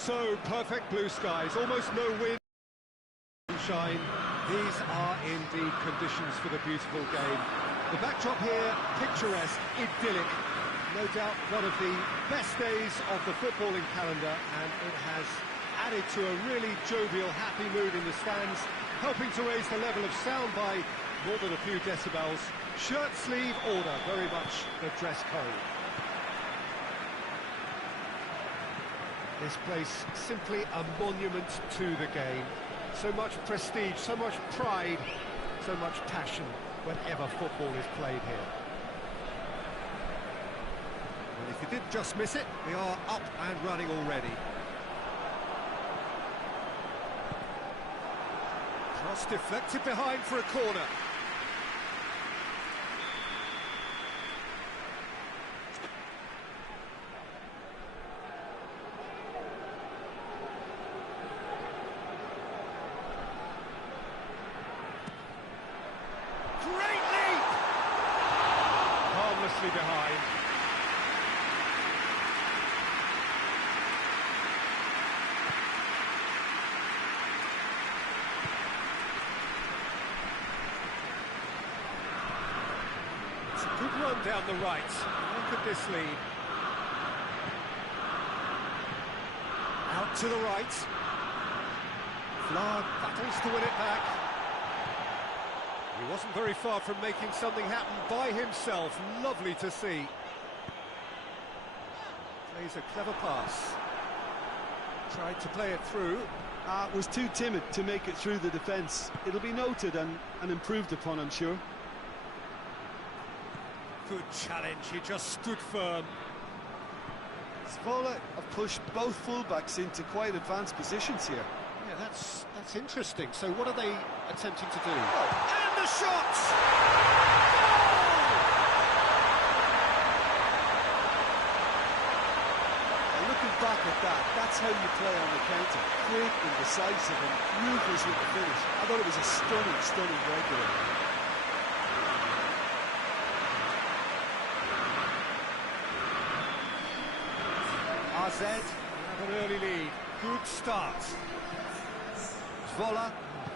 So perfect blue skies, almost no wind, sunshine. These are indeed conditions for the beautiful game. The backdrop here, picturesque, idyllic. No doubt one of the best days of the footballing calendar, and it has added to a really jovial, happy mood in the stands, helping to raise the level of sound by more than a few decibels. Shirt sleeve order, very much the dress code. This place simply a monument to the game. So much prestige, so much pride, so much passion whenever football is played here. And if you did just miss it, they are up and running already. Cross deflected behind for a corner. Great leap! Harmlessly behind. Good run down the right. Look at this lead. Out to the right. Vlad battles to win it back. He wasn't very far from making something happen by himself. Lovely to see. Plays a clever pass. Tried to play it through. Was too timid to make it through the defence. It'll be noted and improved upon, I'm sure. Good challenge, he just stood firm. Zwolle have pushed both fullbacks into quite advanced positions here. Yeah, that's interesting. So what are they attempting to do? Oh. And the shot! Looking back at that, that's how you play on the counter. Quick and decisive and ruthless with the finish. I thought it was a stunning breakaway. AZ have an early lead. Good start. Zwolle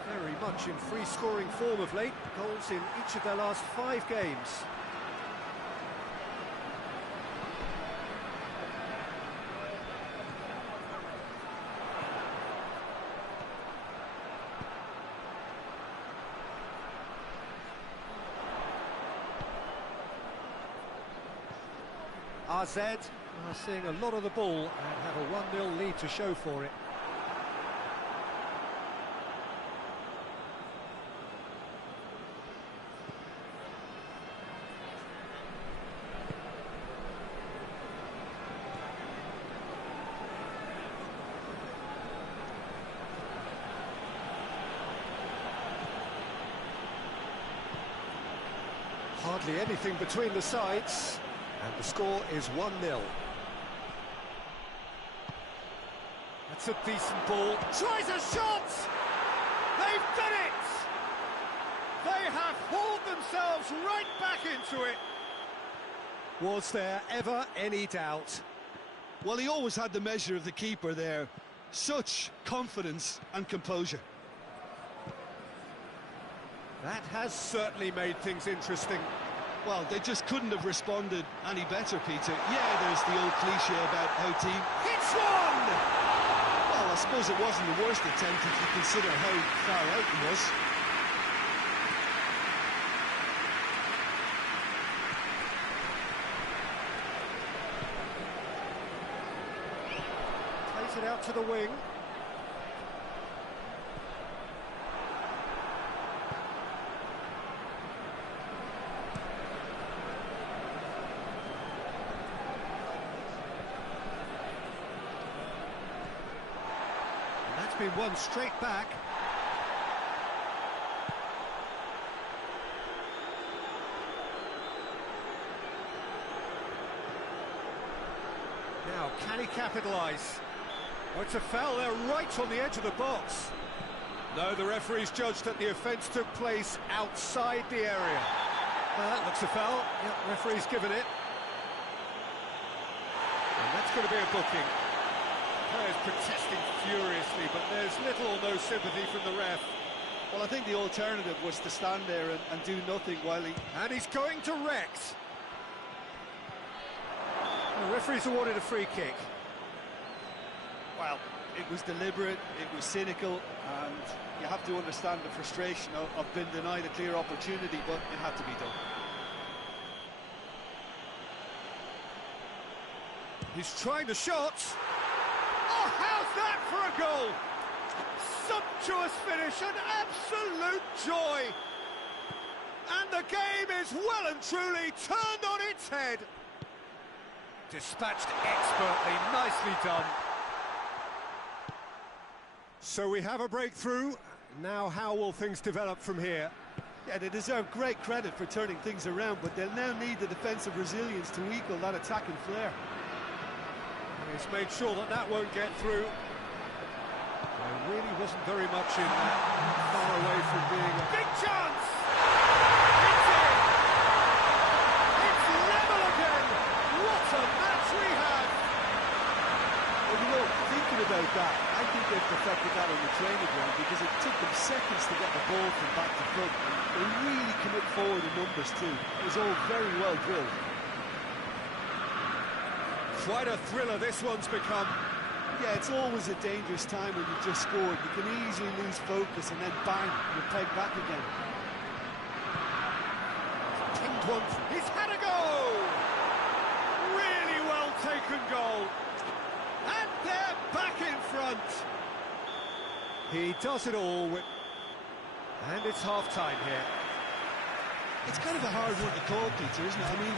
very much in free-scoring form of late. Goals in each of their last 5 games. AZ are seeing a lot of the ball and have a 1-0 lead to show for it. Hardly anything between the sides. And the score is 1-0. That's a decent ball. Tries a shot! They've done it! They have hauled themselves right back into it. Was there ever any doubt? Well, he always had the measure of the keeper there. Such confidence and composure. That has certainly made things interesting. Well, they just couldn't have responded any better, Peter. Yeah, there's the old cliche about how team... Hits one! Well, I suppose it wasn't the worst attempt if you consider how far out it was. Plays it out to the wing. Been won straight back. Now, can he capitalise? Oh, it's a foul there right on the edge of the box. No, the referee's judged that the offence took place outside the area. That looks a foul. Yep, referee's given it. And that's going to be a booking. Players protesting furiously, but there's little or no sympathy from the ref. Well, I think the alternative was to stand there and do nothing while he... And he's going direct. The referee's awarded a free kick. Well, it was deliberate, it was cynical, and you have to understand the frustration of being denied a clear opportunity, but it had to be done. He's trying the shot. Oh, how's that for a goal? Sumptuous finish, an absolute joy. And the game is well and truly turned on its head. Dispatched expertly, nicely done. So we have a breakthrough. Now how will things develop from here? Yeah, they deserve great credit for turning things around, but they'll now need the defensive resilience to equal that attacking flair. And he's made sure that that won't get through. There really wasn't very much in that, far away from being a big chance! It's in! It's level again! What a match we have! Well, you know, thinking about that, I think they've perfected that on the training ground because it took them seconds to get the ball from back to front. They really commit forward in numbers too. It was all very well drilled. Quite a thriller this one's become. Yeah, it's always a dangerous time when you've just scored. You can easily lose focus and then bang, you're pegged back again. Pinged one. He's had a go! Really well taken goal. And they're back in front. He does it all with... And it's half-time here. It's kind of a hard one to call, Peter, isn't it? I mean,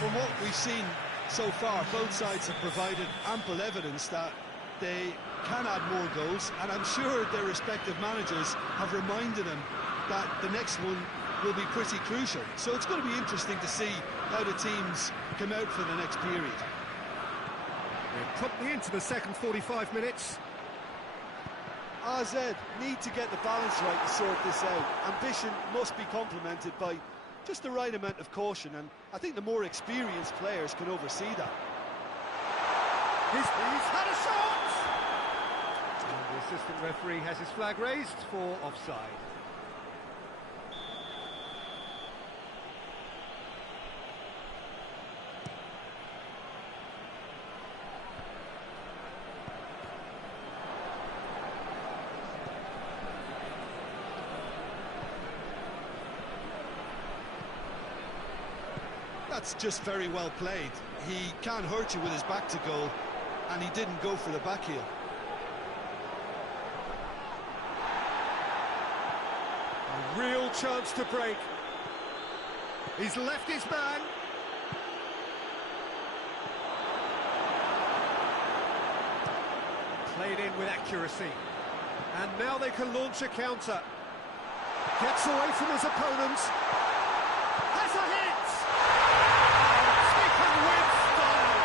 from what we've seen so far, both sides have provided ample evidence that they can add more goals, and I'm sure their respective managers have reminded them that the next one will be pretty crucial. So it's going to be interesting to see how the teams come out for the next period. We're promptly into the second 45 minutes. AZ need to get the balance right to sort this out. Ambition must be complemented by just the right amount of caution, and I think the more experienced players can oversee that. He's had a shot! And the assistant referee has his flag raised for offside. That's just very well played. He can't hurt you with his back to goal, and he didn't go for the back heel. A real chance to break. He's left his man. Played in with accuracy. And now they can launch a counter. Gets away from his opponent. Has a hit! Taken with style.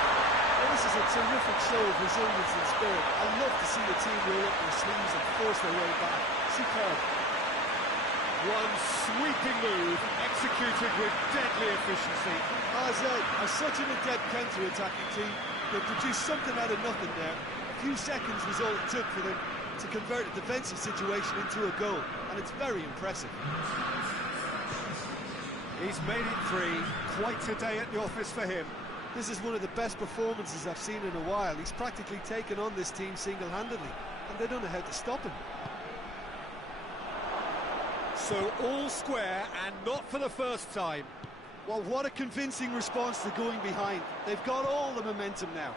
Well, this is a terrific show of resilience and spirit. I love to see the team roll up their sleeves and force their way back. Superb. One sweeping move, executed with deadly efficiency. AZ are such an adept counter-attacking team. They produced something out of nothing there. A few seconds was all it took for them to convert a defensive situation into a goal, and it's very impressive. He's made it three. Quite a day at the office for him. This is one of the best performances I've seen in a while. He's practically taken on this team single-handedly, and they don't know how to stop him. So all square, and not for the first time. Well, what a convincing response to going behind. They've got all the momentum now.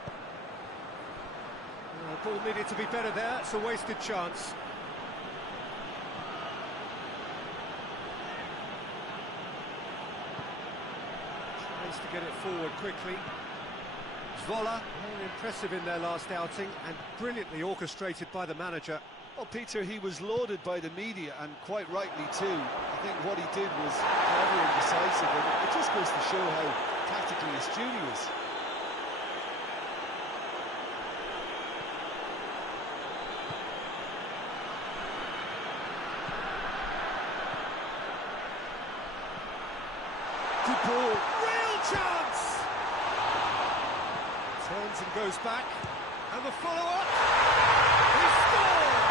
The ball needed to be better there. It's a wasted chance. Tries to get it forward quickly. Zvola, very impressive in their last outing and brilliantly orchestrated by the manager. Well, Peter, he was lauded by the media, and quite rightly too. I think what he did was clever and decisive, and it just goes to show how tactically astute he is. Good ball, real chance! Turns and goes back, And the follow-up. He scored!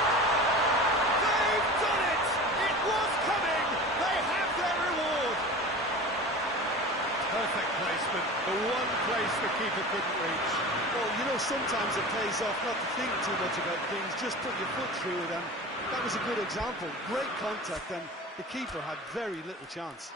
They've done it! It was coming! They have their reward! Perfect placement. The one place the keeper couldn't reach. Well, you know, sometimes it pays off not to think too much about things, just put your foot through it, and that was a good example. Great contact, and the keeper had very little chance.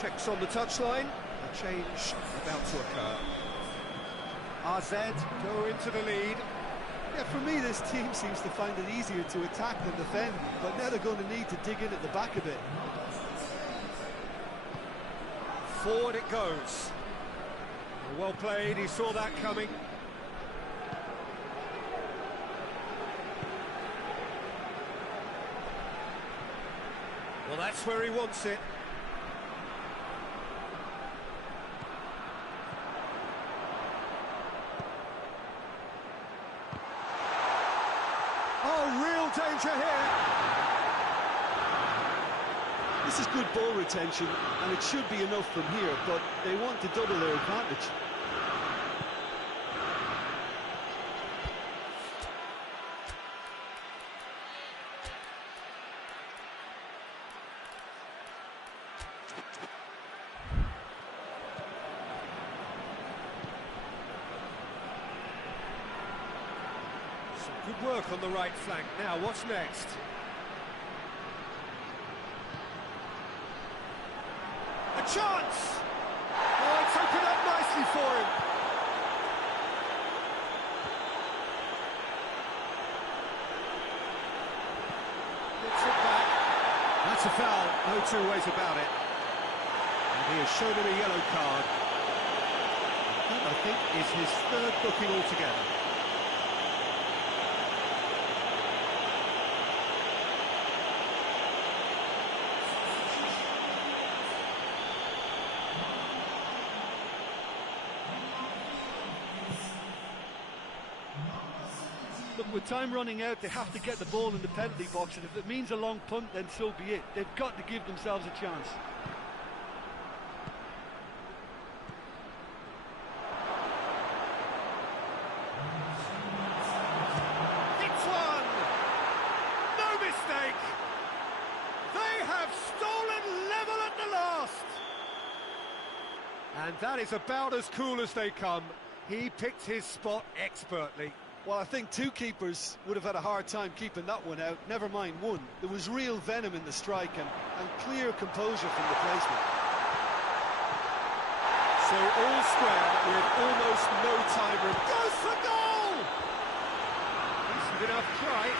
Checks on the touchline, a change about to occur. RZ go into the lead. Yeah, for me, this team seems to find it easier to attack than defend, but now they're going to need to dig in at the back a bit. Forward it goes. Well played, he saw that coming. Well, that's where he wants it. Oh, real danger here. This is good ball retention, and it should be enough from here, but they want to double their advantage. Good work on the right flank. Now, what's next? A chance! Oh, it's opened up nicely for him. Gets it back. That's a foul, no two ways about it. And he has shown him a yellow card. That, I think, is his third booking altogether. Look, with time running out, they have to get the ball in the penalty box, and if it means a long punt, then so be it. They've got to give themselves a chance. It's one! No mistake! They have stolen level at the last! And that is about as cool as they come. He picked his spot expertly. Well, I think two keepers would have had a hard time keeping that one out, never mind one. There was real venom in the strike and clear composure from the placement. So all square with almost no time room. Goes for goal! Decent enough try.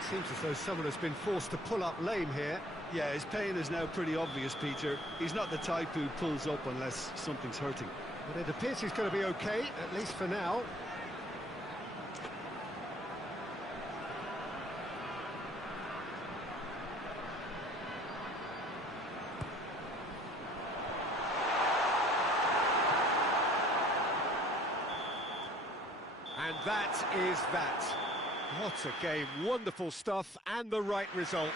It seems as though someone has been forced to pull up lame here. Yeah, his pain is now pretty obvious, Peter. He's not the type who pulls up unless something's hurting. But it appears he's going to be okay, at least for now. And that is that. What a game, wonderful stuff, and the right result.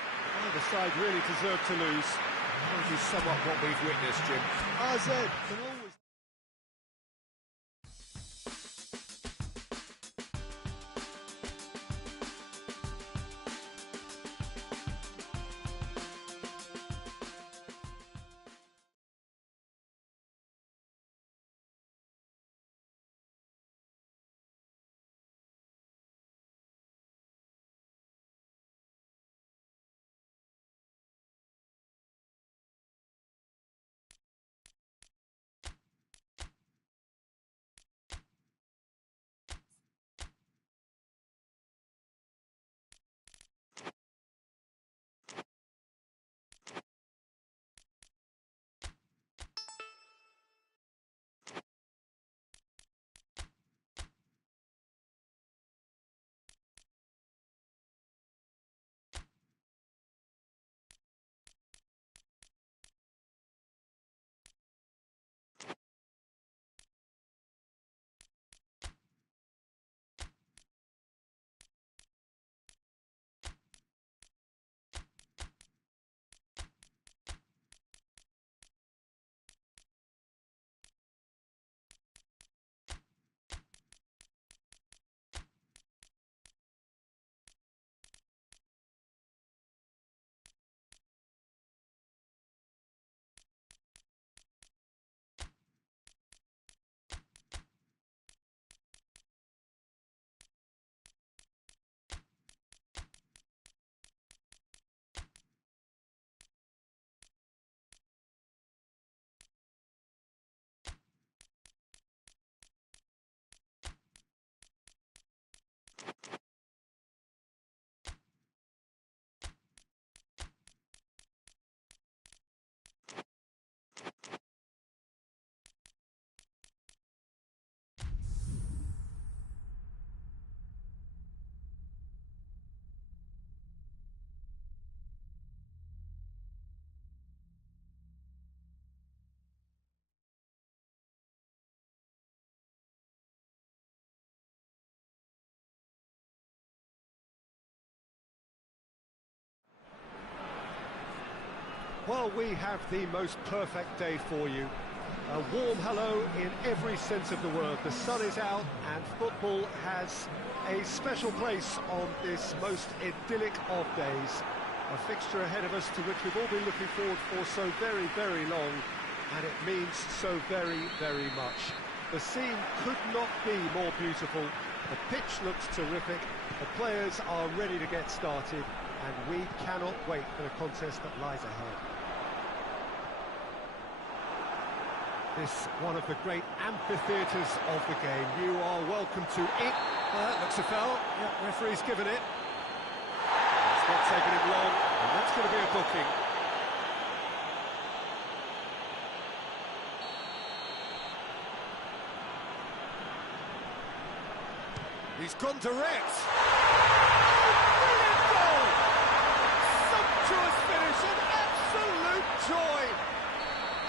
Neither side really deserved to lose. This is somewhat what we've witnessed, Jim. RZ can always... Well, we have the most perfect day for you. A warm hello in every sense of the word. The sun is out and football has a special place on this most idyllic of days. A fixture ahead of us to which we've all been looking forward for so very, very long, and it means so very, very much. The scene could not be more beautiful. The pitch looks terrific. The players are ready to get started, and we cannot wait for the contest that lies ahead. This one of the great amphitheatres of the game. You are welcome to it. Looks a foul. Yeah, referee's given it. It's not taken him long, and that's going to be a booking. He's gone direct. Brilliant goal! Sumptuous finish, an absolute joy.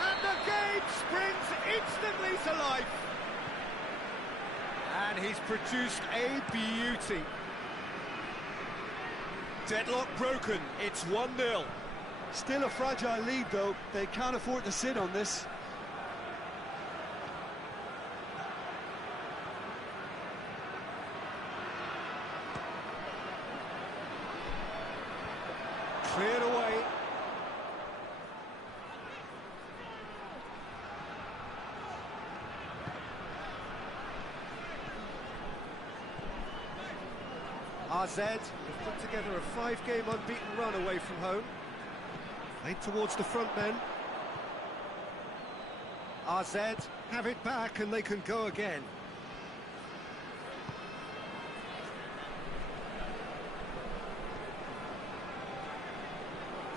And the game springs instantly to life. And he's produced a beauty. Deadlock broken, it's 1-0. Still a fragile lead, though. They can't afford to sit on this. Cleared away. RZ have put together a 5-game unbeaten run away from home. Played towards the front men. RZ have it back and they can go again.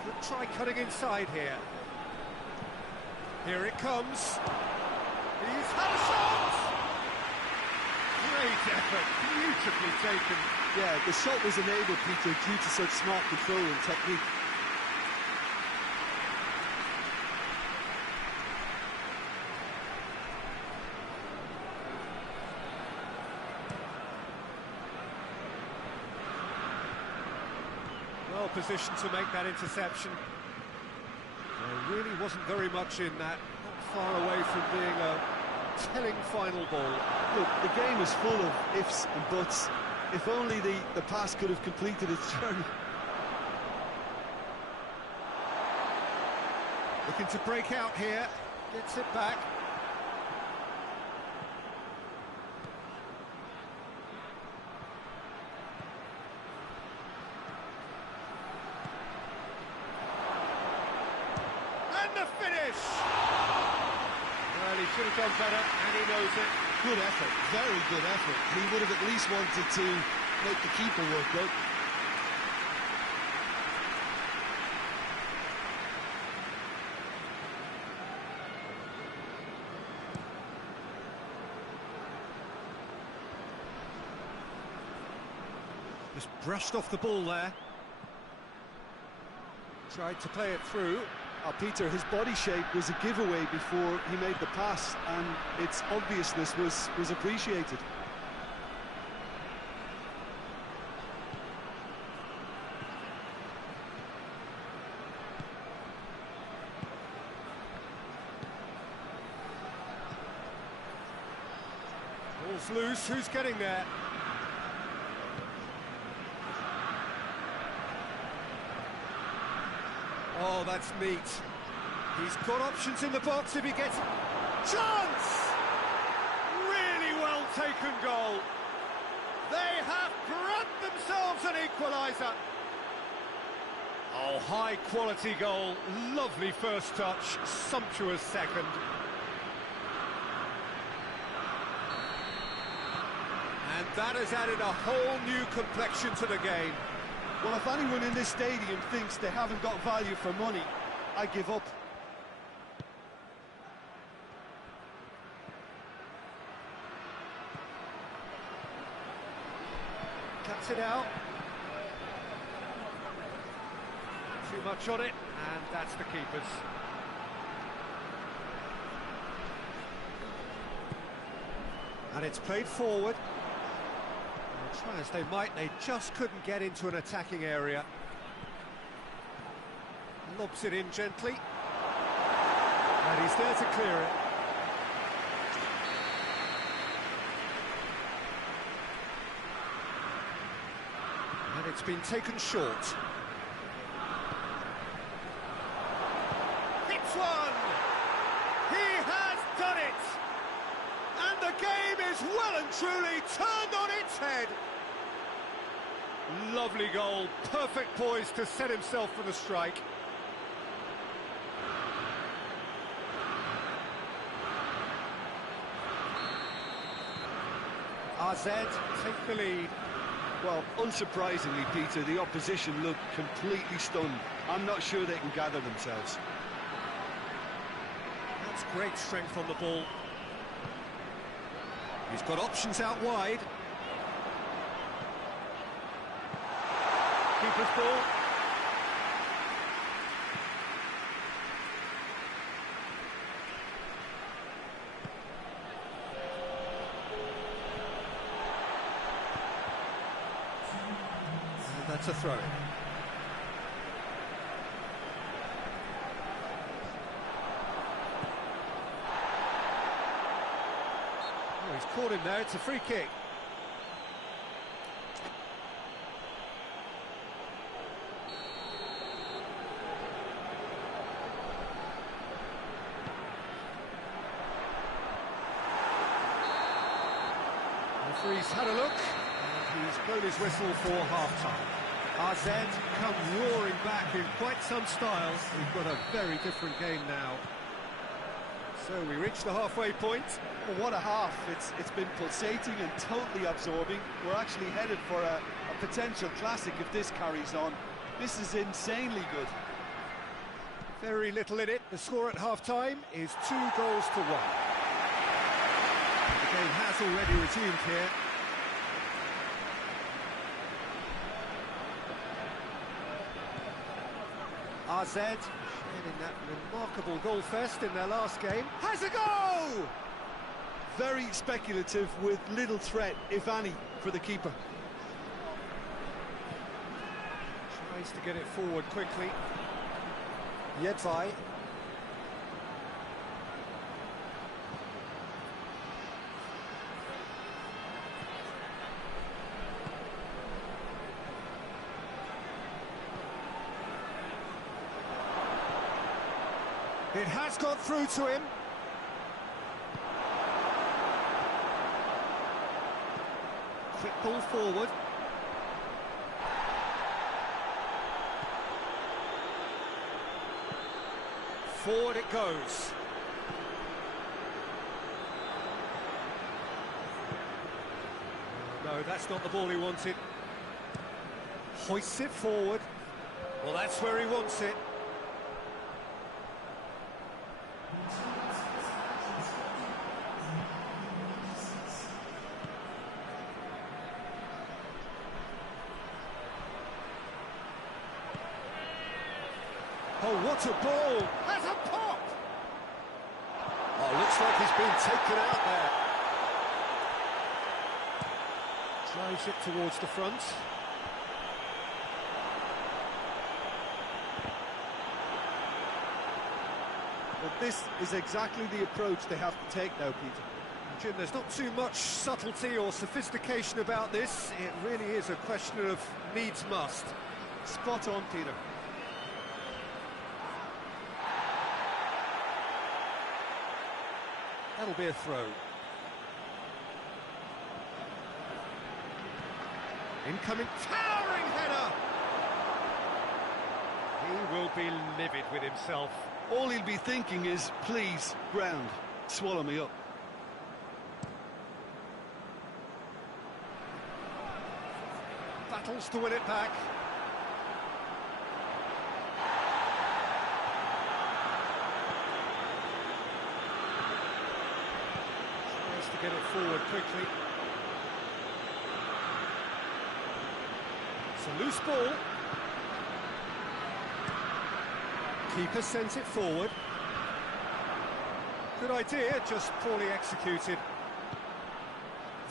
Could try cutting inside here. Here it comes. He's had a shot! Great effort, beautifully taken. Yeah, the shot was enabled, Peter, due to such smart control and technique. Well positioned to make that interception. There really wasn't very much in that, not far away from being a telling final ball. Look, the game is full of ifs and buts. If only the pass could have completed its journey. Looking to break out here, gets it back. And the finish! Well, he should have done better, and he knows it. Good effort, very good effort. He would have at least wanted to make the keeper work, though. Just brushed off the ball there. Tried to play it through. Peter, his body shape was a giveaway before he made the pass, and its obviousness was appreciated. Ball's loose, who's getting there? Oh, that's neat. He's got options in the box if he gets... Chance! Really well taken goal. They have grabbed themselves an equaliser. Oh, high-quality goal. Lovely first touch, sumptuous second. And that has added a whole new complexion to the game. Well, if anyone in this stadium thinks they haven't got value for money, I give up. Cuts it out. Too much on it, and that's the keeper's. And it's played forward. Try as they might, they just couldn't get into an attacking area. Lobs it in gently. And he's there to clear it. And it's been taken short. Hits one! He has done it! And the game is well and truly turned on its head. Lovely goal, perfect poise to set himself for the strike. AZ take the lead. Well, unsurprisingly, Peter, the opposition look completely stunned. I'm not sure they can gather themselves. That's great strength on the ball. He's got options out wide. Keeper's ball. And that's a throw. Oh, he's caught him there, it's a free kick. Referee's had a look, and he's blown his whistle for half-time. AZ come roaring back in quite some style. We've got a very different game now. So we reach the halfway point. Well, what a half. It's been pulsating and totally absorbing. We're actually headed for a potential classic if this carries on. This is insanely good. Very little in it. The score at half-time is 2-1. The game has already resumed here. AZ, sharing that remarkable goal fest in their last game, has a goal! Very speculative with little threat, if any, for the keeper. Tries to get it forward quickly. Yedvai. It has got through to him. Quick ball forward. Forward it goes. No, that's not the ball he wanted. Hoists it forward. Well, that's where he wants it. Oh, what a ball! Has a pop! Oh, looks like he's been taken out there. Drives it towards the front. But this is exactly the approach they have to take now, Peter. Jim, there's not too much subtlety or sophistication about this. It really is a question of needs must. Spot on, Peter. That'll be a throw. Incoming towering header! He will be livid with himself. All he'll be thinking is, please, ground, swallow me up. Battles to win it back. Tries to get it forward quickly. It's a loose ball. Keeper sends it forward. Good idea, just poorly executed.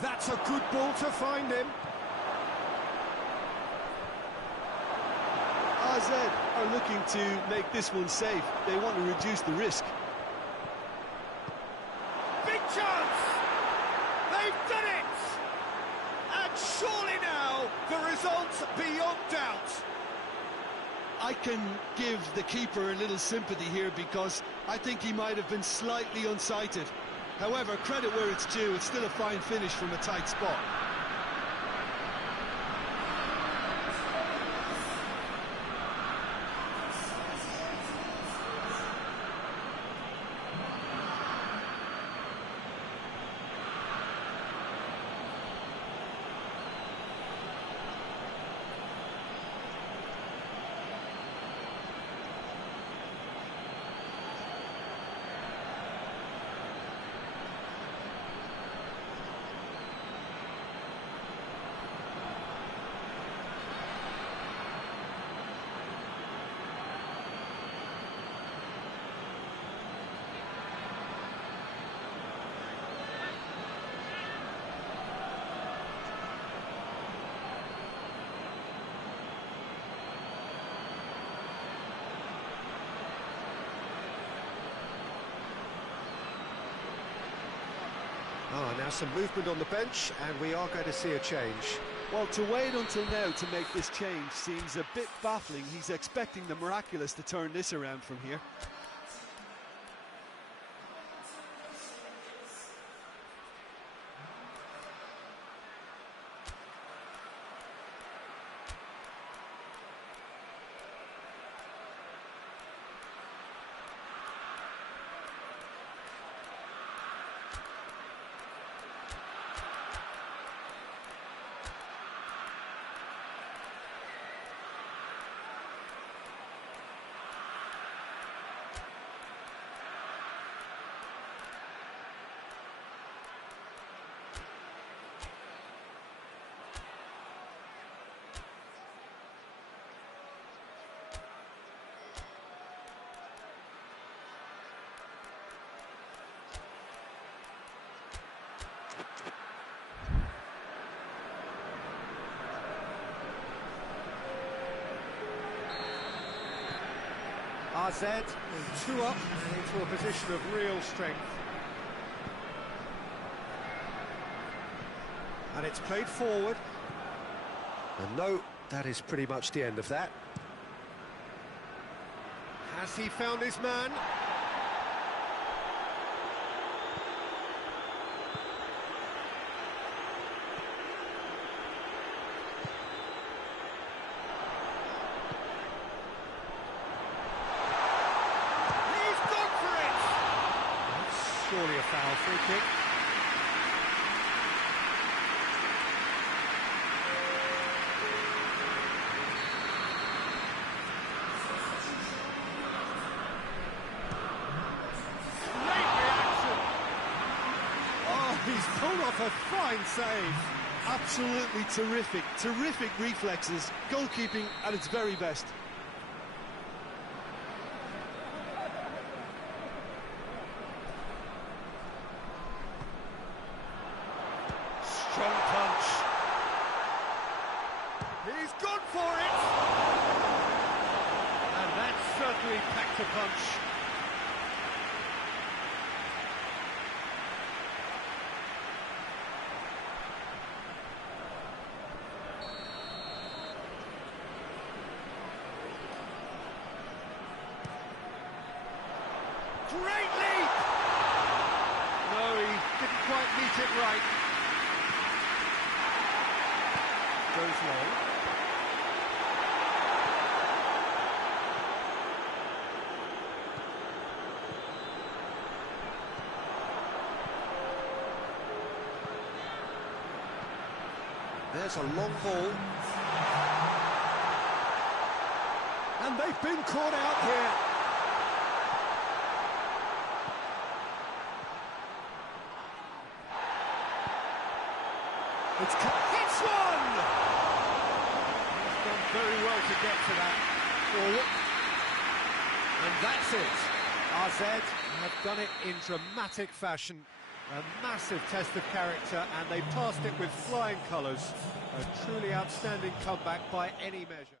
That's a good ball to find him. AZ are looking to make this one safe. They want to reduce the risk. Big chance! They've done it! And surely now, the result's beyond doubt. I can give the keeper a little sympathy here because I think he might have been slightly unsighted. However, credit where it's due, it's still a fine finish from a tight spot. Now some movement on the bench, and we are going to see a change. Well, to wait until now to make this change seems a bit baffling. He's expecting the miraculous to turn this around from here. AZ in 2 up and into a position of real strength. And it's played forward. And no, that is pretty much the end of that. Has he found his man? Surely a foul, free kick. Great reaction. Oh, he's pulled off a fine save. Absolutely terrific, terrific reflexes. Goalkeeping at its very best. Strong punch. He's gone for it. And that certainly packed a punch. Great leap. No, he didn't quite meet it right. Goes long. There's a long ball. And they've been caught out here. It's one! He's done very well to get to that. Forward. And that's it. AZ have done it in dramatic fashion. A massive test of character, and they passed it with flying colours. A truly outstanding comeback by any measure.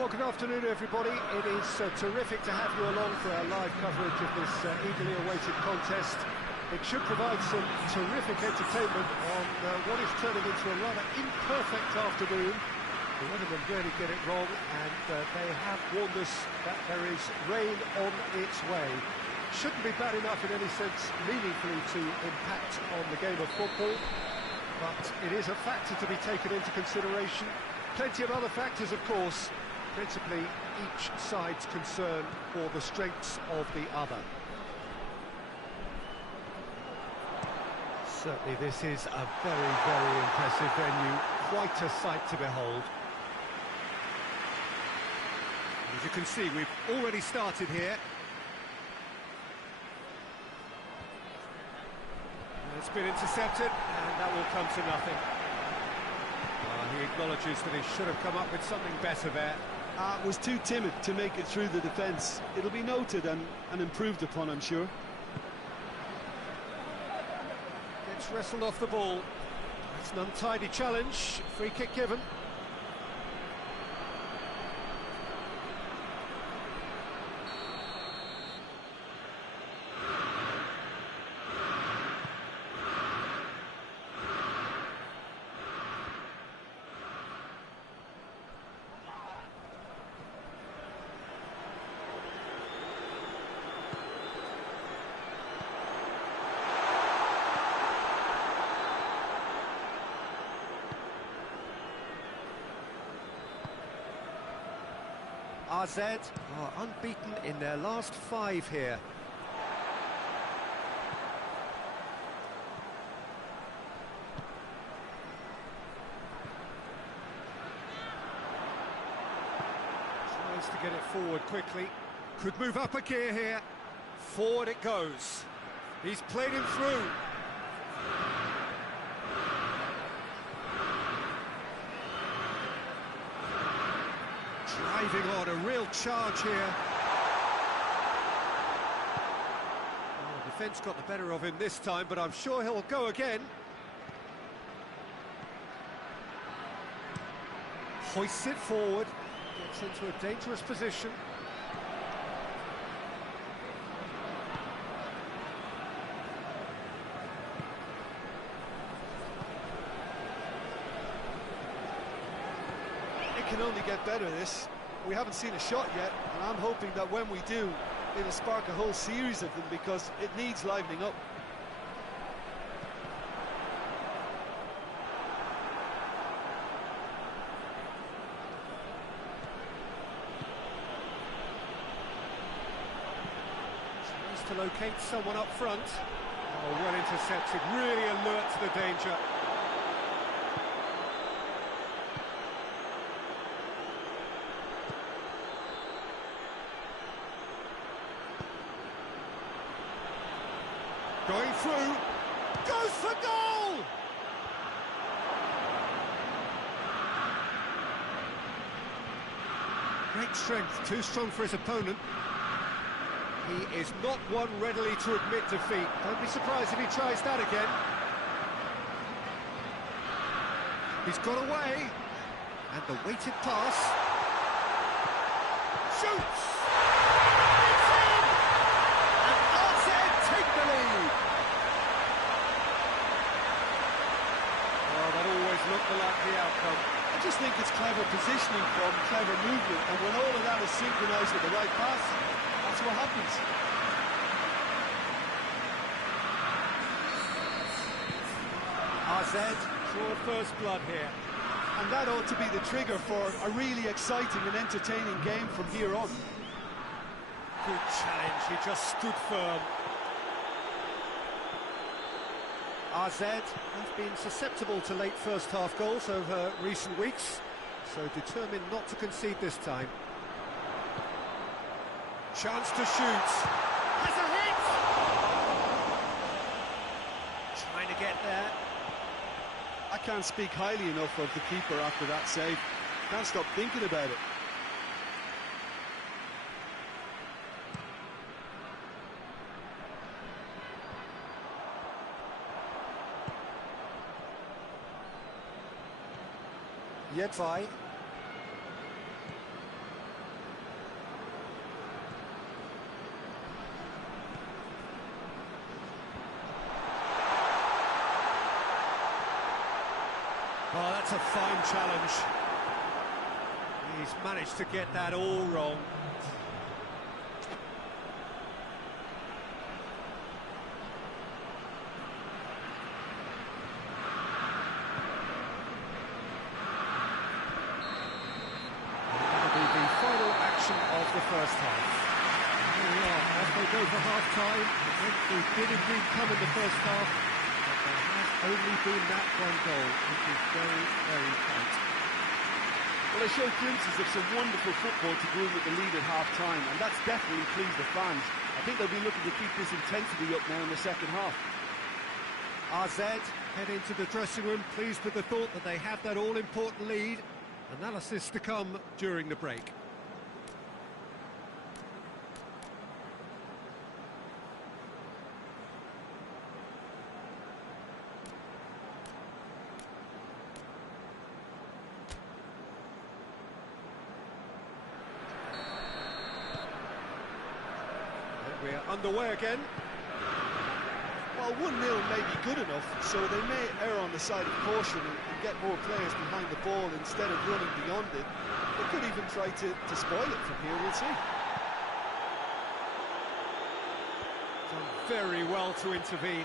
Well, good afternoon, everybody. It is terrific to have you along for our live coverage of this eagerly awaited contest. It should provide some terrific entertainment on what is turning into a rather imperfect afternoon. The weathermen really get it wrong, and they have warned us that there is rain on its way. Shouldn't be bad enough in any sense meaningfully to impact on the game of football, but it is a factor to be taken into consideration. Plenty of other factors, of course, principally each side's concern for the strengths of the other. Certainly this is a very, very impressive venue, quite a sight to behold. As you can see, we've already started here. It's been intercepted, and that will come to nothing. He acknowledges that he should have come up with something better there. Was too timid to make it through the defence. It'll be noted and improved upon, I'm sure. Gets wrestled off the ball. It's an untidy challenge. Free kick given. AZ are unbeaten in their last 5 here. Tries to get it forward quickly. Could move up a gear here. Forward it goes. He's played him through. Driving on, a real charge here. Oh, defence got the better of him this time, but I'm sure he'll go again. Hoists it forward, gets into a dangerous position. It can only get better, this. We haven't seen a shot yet, and I'm hoping that when we do, it'll spark a whole series of them, because it needs livening up. Tries to locate someone up front. Oh, well intercepted, really alert to the danger. Going through, goes for goal! Great strength, too strong for his opponent. He is not one readily to admit defeat. Don't be surprised if he tries that again. He's got away, and the weighted pass. Shoots! Take the lead. Well, that always looked the likely outcome. I just think it's clever positioning from clever movement, and when all of that is synchronised with the right pass, that's what happens. AZ draw first blood here. And that ought to be the trigger for a really exciting and entertaining game from here on. Good challenge, he just stood firm. AZ have been susceptible to late first-half goals over recent weeks, so determined not to concede this time. Chance to shoot. Has a hit! Trying to get there. I can't speak highly enough of the keeper after that save. Can't stop thinking about it. Yedvai. Oh, that's a fine challenge. He's managed to get that all wrong. That'll be the final action of the first half. Here we are, as they go for half-time. It did indeed come in the first half, but there has only been that one goal, which is very, very tight. Well, they show glimpses of some wonderful football to go in with the lead at half-time, and that's definitely pleased the fans. I think they'll be looking to keep this intensity up now in the second half. RZ head into the dressing room, pleased with the thought that they have that all-important lead. Analysis to come during the break. We're underway again. Well, 1-0 may be good enough, so they may err on the side of caution and get more players behind the ball instead of running beyond it. They could even try to spoil it from here, we'll see. Done very well to intervene.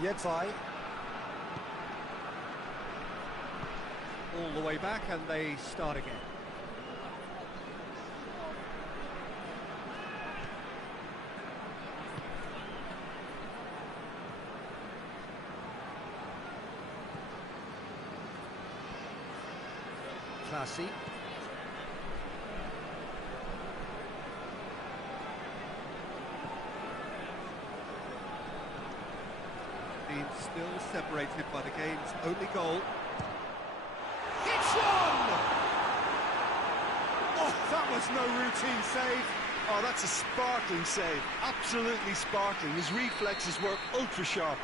Yedzai. All the way back, and they start again. Classy. Being still separated by the game's only goal. It's one! Oh, that was no routine save. Oh, that's a sparkling save. Absolutely sparkling. His reflexes were ultra sharp.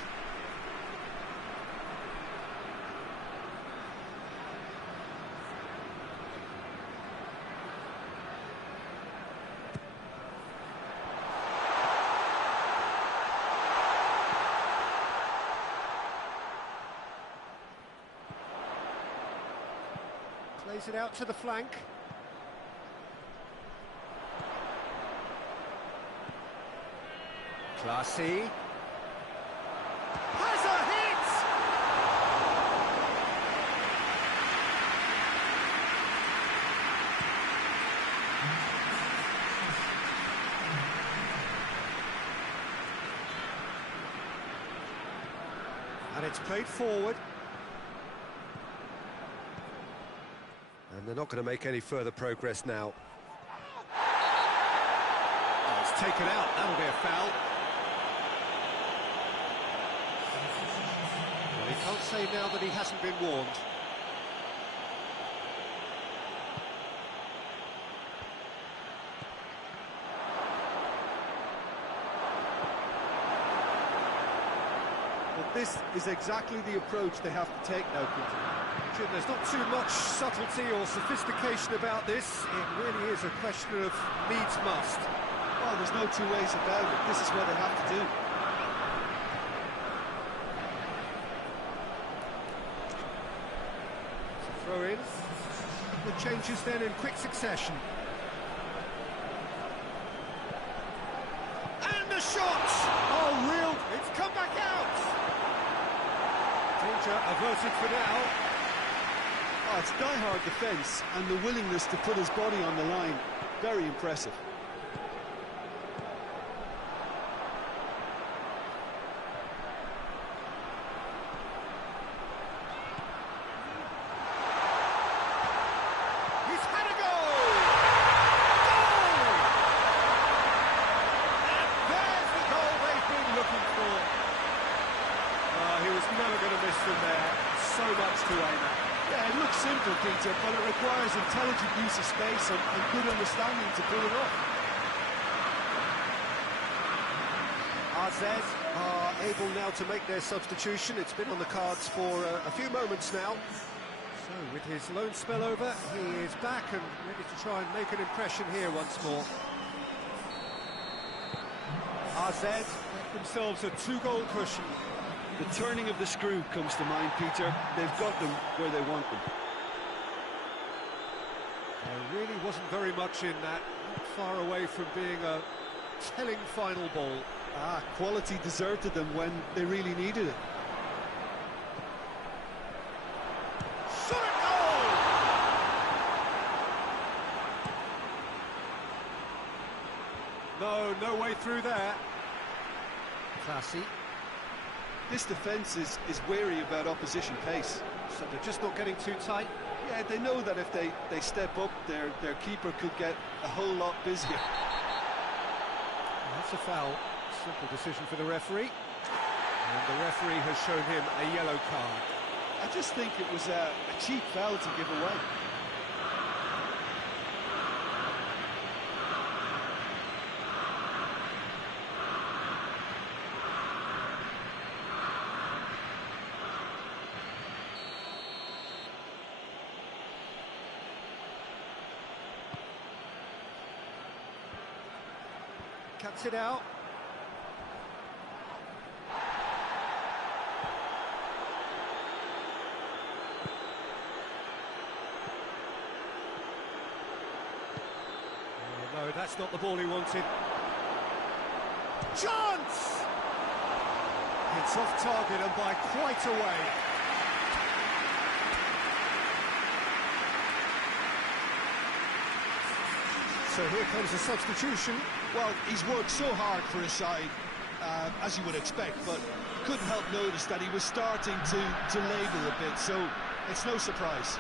Plays it out to the flank. Classy. Has a hit! And it's played forward. And they're not going to make any further progress now. Oh, it's taken out. That'll be a foul. Well, he can't say now that he hasn't been warned. But this is exactly the approach they have to take now, Peter. Jim, there's not too much subtlety or sophistication about this. It really is a question of needs must. Well, there's no two ways about it. This is what they have to do. So throw in. The changes then in quick succession. And the shot! Oh, real! It's come back out! Danger averted for now. Oh, it's die-hard defence and the willingness to put his body on the line. Very impressive. He's had a goal! Goal! And there's the goal they've been looking for. He was never going to miss from there. So much to aim at. Yeah, it looks simple, Peter, but it requires intelligent use of space and good understanding to pull it off. RZ are able now to make their substitution. It's been on the cards for a few moments now. So, with his loan spell over, he is back and ready to try and make an impression here once more. AZ get themselves a 2-goal cushion. The turning of the screw comes to mind, Peter. They've got them where they want them. There really wasn't very much in that, not far away from being a telling final ball. Quality deserted them when they really needed it. Shot at goal! No way through there. Classy. This defence is wary about opposition pace. So they're just not getting too tight. Yeah, they know that if they step up, their keeper could get a whole lot busier. That's a foul. Simple decision for the referee. And the referee has shown him a yellow card. I just think it was a cheap foul to give away. Cuts it out. Oh, no, that's not the ball he wanted. Chance! It's off target and by quite a way. So here comes a substitution. Well, he's worked so hard for his side, as you would expect, but couldn't help notice that he was starting to labour a bit, so it's no surprise.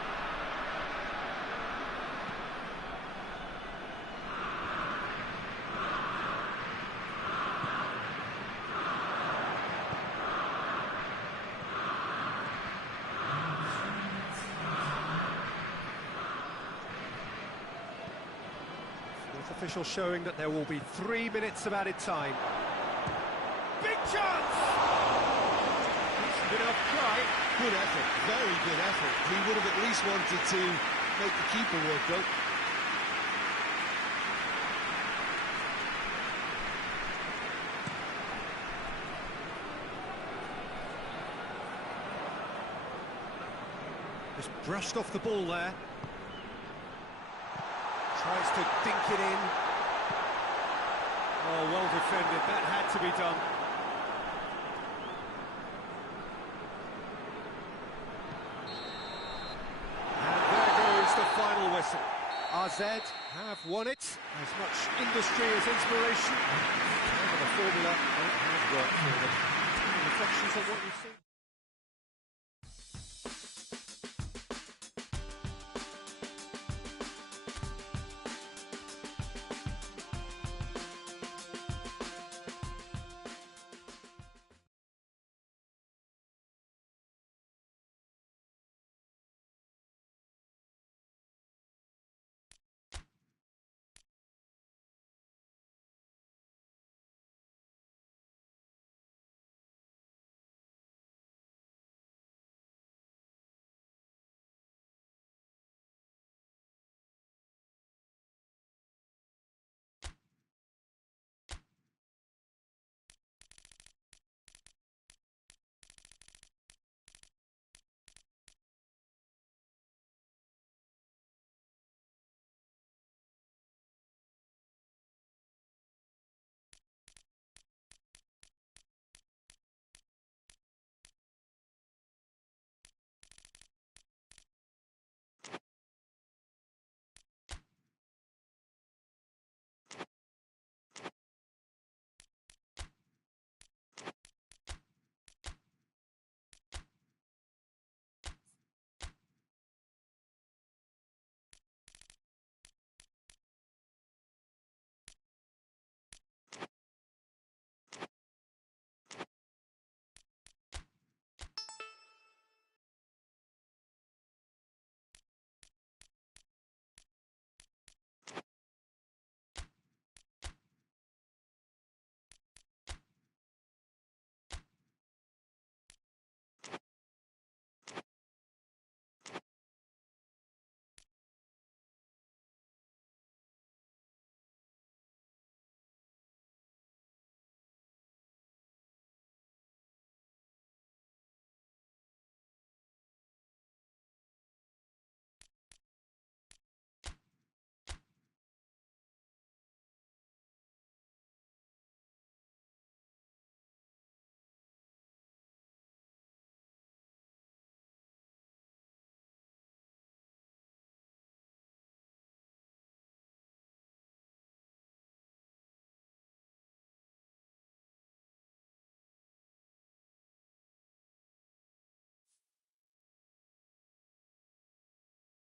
Official showing that there will be 3 minutes of added time. Big chance! Decent enough try. Good effort, very good effort. He would have at least wanted to make the keeper work, though. Just brushed off the ball there. Tries to dink it in. Oh, well defended. That had to be done. And there goes the final whistle. AZ have won it. As much industry as inspiration. However, the formula won't have worked for them. Reflections on what you've seen.